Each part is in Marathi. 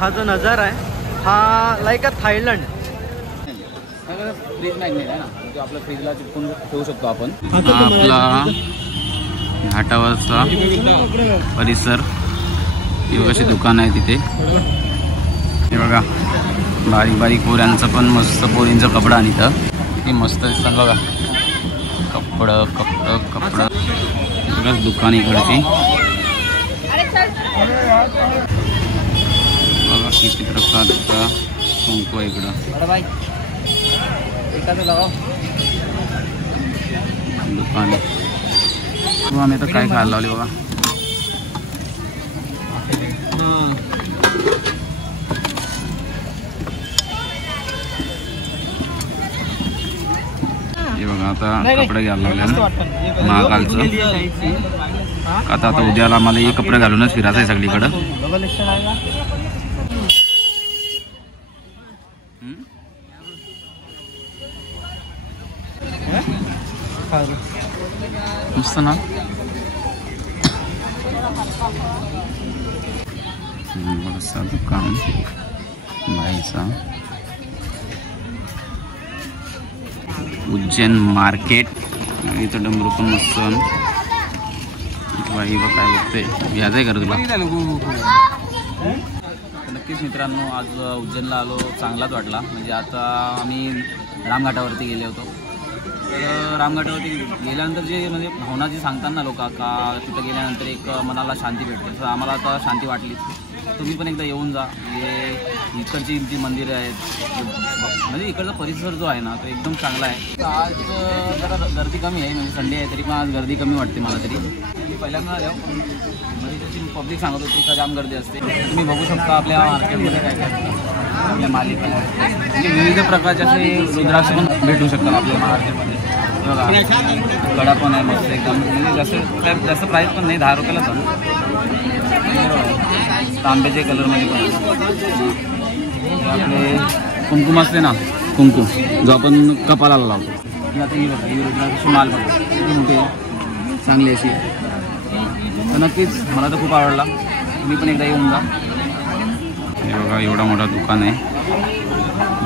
हा जो नजारा आहे हा like a Thailand. Fridge magnet आहे ना, तो आपल्या फ्रीजला चिपकून ठेवू शकतो आपण. आपला घाटावरचा परिसर, ही कशी दुकान आहे तिथे. हे बघा बारीक बारीक पोऱ्यांचं पण मस्त पोरींचं कपडा आणि इथं किती मस्त दिसतात बघा. कपडं सगळंच दुकान इकडची बघा. किती प्रकारचा कुंकू आहे इकडं. दुकान आम्ही आता काय खायला लावले बघा. हे बघा आता कपडे घ्यायला लागले महाकालचं. आता उद्याला आम्हाला हे कपडे घालूनच फिरायचं आहे सगळीकडं. मस्त ना. बरंचसा दुकान बाईचा. उज्जैन मार्केट. इथं डमरू पण मस्त. बाई बघ काय बघते व्याज आहे कर तुला. नक्कीच मित्रांनो, आज उज्जैनला आलो, चांगलाच वाटला. म्हणजे आता आम्ही रामघाटावरती गेले होतो. तर रामघाटावरती गेल्यानंतर जे म्हणजे भावना जी सांगतात ना लोक का तिथं गेल्यानंतर एक मनाला शांती भेटते, तर आम्हाला आता शांती वाटली. तुम्ही पण एकदा येऊन जा. म्हणजे इकडची जी मंदिरं आहेत, म्हणजे इकडचा परिसर जो आहे ना तो एकदम चांगला आहे. आज जरा गर्दी कमी आहे, म्हणजे संडे आहे तरी पण आज गर्दी कमी वाटते मला तरी. पहिल्यांदा आलो म्हणजे त्याची पब्लिक सांगत होती का जाम गर्दी असते. तुम्ही बघू शकता आपल्या मार्केटमध्ये काय काय असतं. आपल्या मालिका म्हणजे विविध प्रकारचे असे रुद्राक्ष पण भेटू शकतात आपल्या मार्केटमध्ये. बघा कडा पण आहे मस्त एकदम. म्हणजे जास्त प्राईस पण नाही, 10 रुपयालाच आहे. तांब्याचे कलरमध्ये पण आपले कुंकुम असते ना, कुंकुम जो आपण कपालाला लावतो. आता ही बघा, ही रुद्राक्षी माल बघा किती मोठी आहे, चांगली अशी. तर नक्कीच मला तर खूप आवडला. तुम्ही पण एकदा येऊन जा. हे बघा एवढा मोठा दुकान आहे,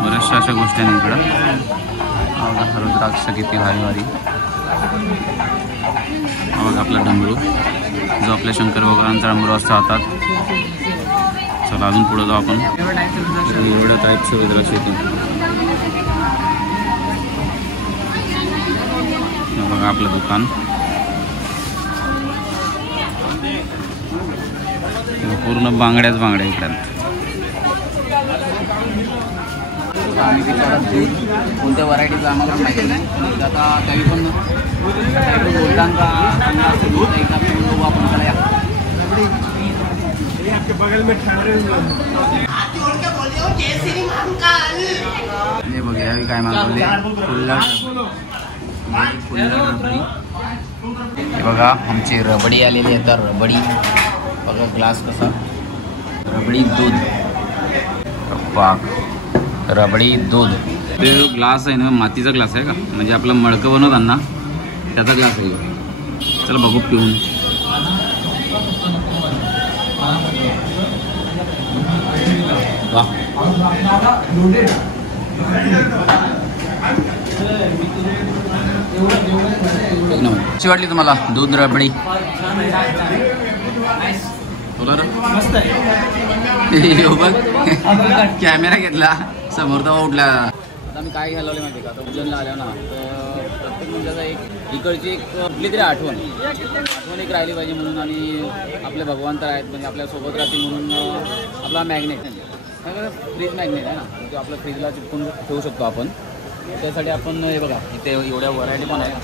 बऱ्याचशा अशा गोष्टी आहेत इकडं. रुद्राक्ष किती भारी भारी. बघा आपला डमरू जो आपल्या शंकर भगवानचा डमरू असतो हातात. चला अजून पुढे जाऊ आपण. एवढ्या टाईपचं रुद्राक्ष येते. बघा आपलं दुकान. पूर्ण बांगड्याच बांगड्या इकडं. आम्ही विचारत दूध कोणत्या व्हरायटीचं आम्हाला माहिती नाही. आता काही पण बोलताना चांगला असं दूध एकदा पिऊन बघू आपण. त्याला हे बघा यावी काय मागवले. हे बघा आमची रबडी आलेली आहे. तर रबडी बघा, ग्लास कसा रबडी दूध पाक रबडी दूध. ते जो ग्लास आहे ना मातीचा ग्लास आहे का, म्हणजे आपलं मडकं बनवताना त्याचा ग्लास आहे. चला बघू पिऊन. वा कशी वाटली तुम्हाला दूध रबडी? मस्त आहे. बघ कॅमेरा घेतला समोरचा उठला. आता मी काय घालवले माहिती का, आता उज्जैनला आल्या ना तर प्रत्येक म्हणजे एक इकडची एक कुठली तरी आठवण एक राहिली पाहिजे म्हणून. आणि आपले भगवान तर आहेत म्हणजे आपल्या सोबत राहतील म्हणून आपला मॅग्नेट फ्रीज मॅग्नेट आहे ना, तो आपल्या फ्रीजला चिपकून ठेवू शकतो आपण. त्यासाठी आपण हे बघा इथे एवढ्या व्हरायटी पण आहे.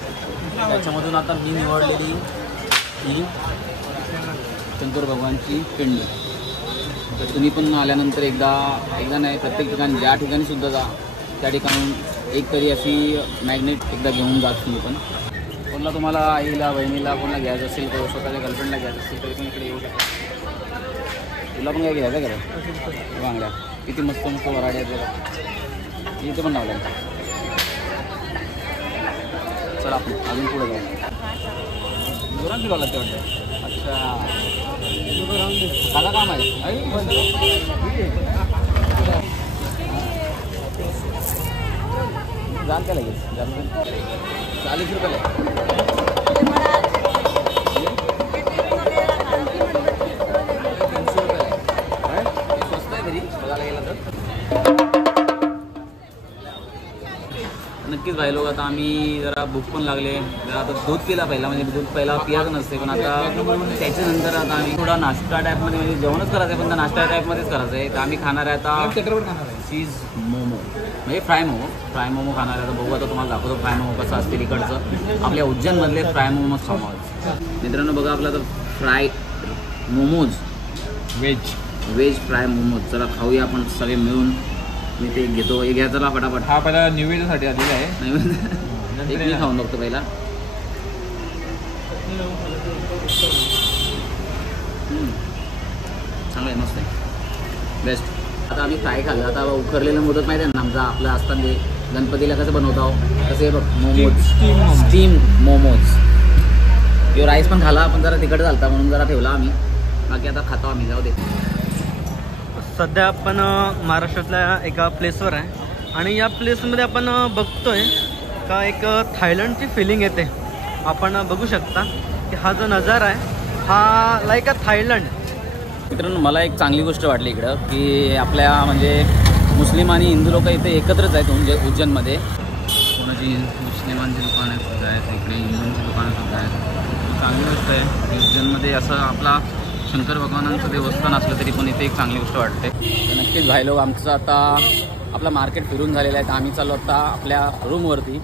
त्याच्यामधून आता मी निवडलेली ही शंकर भगवानची पिंड. तर तुम्ही पण आल्यानंतर एकदा नाही प्रत्येक ठिकाणी ज्या ठिकाणी सुद्धा जा त्या ठिकाणी एक तरी अशी मॅग्नेट एकदा घेऊन जा. तुम्ही पण कोणाला तुम्हाला आईला बहिणीला कोणाला घ्यायचं असेल किंवा स्वतःच्या गर्लफ्रेंडला घ्यायचं असेल तरी पण इकडे येऊ शकता. तुला पण काय घ्यायचं का बांगड्या किती मस्त मस्त व्हरायटी आहेत बघा. इथे पण लावलं. चला आपण अजून पुढे जाऊ. जोरात फिरवा लागते वाटतं. अच्छा साधा काम आहे. जाल का लगेच 40 रुपयाला. नक्कीच भाई लोक आता आम्ही जरा भूक पण लागले. जरा आता दूध पिला पहिला, म्हणजे दूध पहिला पियाचं नसते, पण आता त्याच्यानंतर आता आम्ही थोडा नाश्ता टाईपमध्ये, म्हणजे जेवणच करायचं आहे पण नाश्ता टाईपमध्येच करायचं आहे. तर आम्ही खाणार आहे आता चीज मोमो, म्हणजे फ्राय मोमो खाणार आहे. तर बघू आता तुम्हाला दाखवतो फ्राय मोमो कसं असते इकडचं. आपल्या उज्जैनमधले फ्राय मोमोज समज मित्रांनो. बघा आपला तर fry momos, veg fry momos. चला खाऊया आपण सगळे मिळून. मी ते घेतो, हे घ्या चला फटाफट. हा पहिला निवेदनासाठी आलेला आहे. एक मी खाऊन बघतो पहिला. चांगलं आहे, मस्त आहे, बेस्ट. आता आम्ही फ्राय खाल्लं. आता उखरलेलं मोदक माहिती आहे ना आमचा, आपलं असताना ते गणपतीला कसं बनवतो तसे बघ मोमोज, स्टीम मोमोज. तो राईस पण खाला, पण जरा तिखट झालता म्हणून जरा ठेवला आम्ही. बाकी आता खातो आम्ही, जाऊ दे. सध्या आपण महाराष्ट्रातल्या एका प्लेसवर आहे आणि या प्लेसमध्ये आपण बघतोय का एक थायलंडची फिलिंग येते. आपण बघू शकता की हा जो नजारा आहे हा लाईक अ थायलंड. मित्रांनो मला एक चांगली गोष्ट वाटली इकडं की आपल्या म्हणजे मुस्लिम आणि हिंदू लोक इथे एकत्रच आहेत उज्जैनमध्ये. कोणाची मुस्लिमांची दुकानं सुद्धा आहेत, इकडे हिंदूंची दुकानं सुद्धा आहेत. चांगली गोष्ट आहे उज्जैनमध्ये असं आपला शंकर भगवानांचं देवस्थान असलं तरी पण इथे एक चांगली गोष्ट वाटते. नक्कीच भाई लोक आमचं आता आपला मार्केट फिरून झालेला आहे. तर आम्ही चाललो आता आपल्या रूमवरती.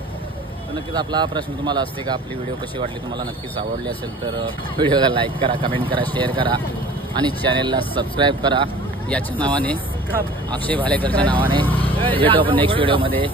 तर नक्कीच आपला प्रश्न तुम्हाला असते का आपली व्हिडिओ कशी वाटली, तुम्हाला नक्कीच आवडली असेल तर व्हिडिओला लाईक करा, कमेंट करा, शेअर करा आणि चॅनलला सबस्क्राईब करा. याच्या नावाने, अक्षय भालेकरच्या नावाने भेटू आपण नेक्स्ट व्हिडिओमध्ये.